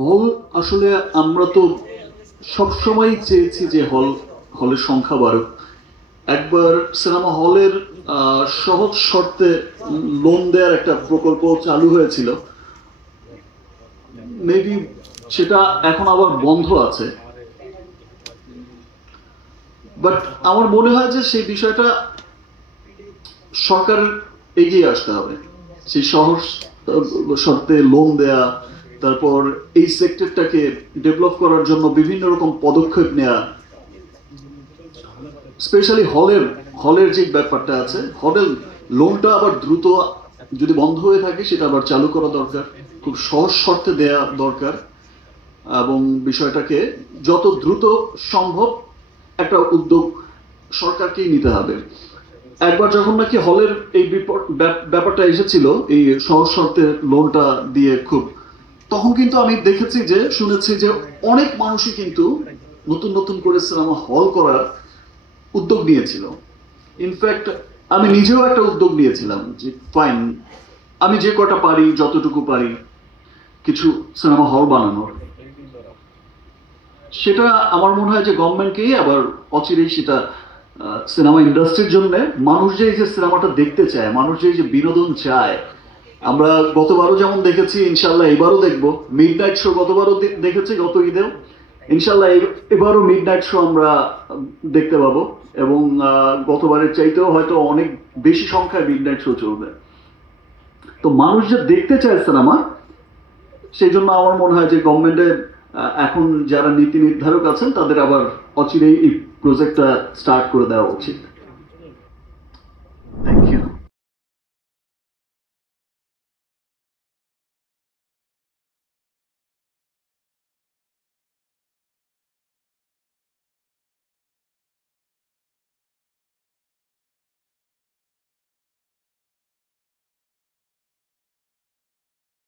হল আসলে আমরা তো সবসময় চেয়েছি যে হলের সংখ্যা বাড়ুক। একবার সিনেমা হলের সহজ শর্তে লোন দেওয়ার একটা প্রকল্প চালু হয়েছিল, মেবি সেটা এখন আবার বন্ধ আছে। বাট আমার মনে হয় যে সেই বিষয়টা সরকার এগিয়ে আসতে হবে, সেই সহজ শর্তে লোন দেয়া, তারপর এই সেক্টরটাকে ডেভেলপ করার জন্য বিভিন্ন রকম পদক্ষেপ নেওয়া। স্পেশালি হলের যে ব্যাপারটা আছে, হলের লোনটা আবার দ্রুত যদি বন্ধ হয়ে থাকে সেটা আবার চালু করা দরকার, খুব সহজ শর্তে দেয়া দরকার, এবং বিষয়টাকে যত দ্রুত সম্ভব একটা উদ্যোগ সরকারকেই নিতে হবে। একবার যখন নাকি হলের এই ব্যাপারটা এসেছিল, এই সহজ শর্তে লোনটা দিয়ে তখন কিন্তু আমি শুনেছি যে অনেক মানুষই কিন্তু নতুন নতুন করে সিনেমা হল করার উদ্যোগ নিয়েছিল। ইনফ্যাক্ট আমি নিজেও একটা উদ্যোগ নিয়েছিলাম যে ফাইন, আমি যে কটা পারি, যতটুকু পারি, কিছু সিনেমা হল বানানোর। সেটা আমার মনে হয় যে গভর্নমেন্টকেই আবার অচিরেই সেটা সিনেমা ইন্ডাস্ট্রির জন্য, মানুষ যে এই যে সিনেমাটা দেখতে চায়, মানুষ যে এই যে বিনোদন চায়, আমরা গতবারও যেমন দেখেছি, ইনশাল্লাহ এবারও দেখবো। মিড নাইট শো গতবারও দেখেছি, গত ঈদেও। ইনশাল্লাহ এবারও মিড নাইট শো আমরা দেখতে পাবো, এবং গতবারের চাইতেও হয়তো অনেক বেশি সংখ্যায় মিড নাইট শো চলবে। তো মানুষ যে দেখতে চায় সিনেমা, সেই জন্য আমার মনে হয় যে গভর্নমেন্টের এখন যারা নীতি নির্ধারক আছেন তাদের আবার অচিরেই এই প্রজেক্টটা স্টার্ট করে দেওয়া উচিত।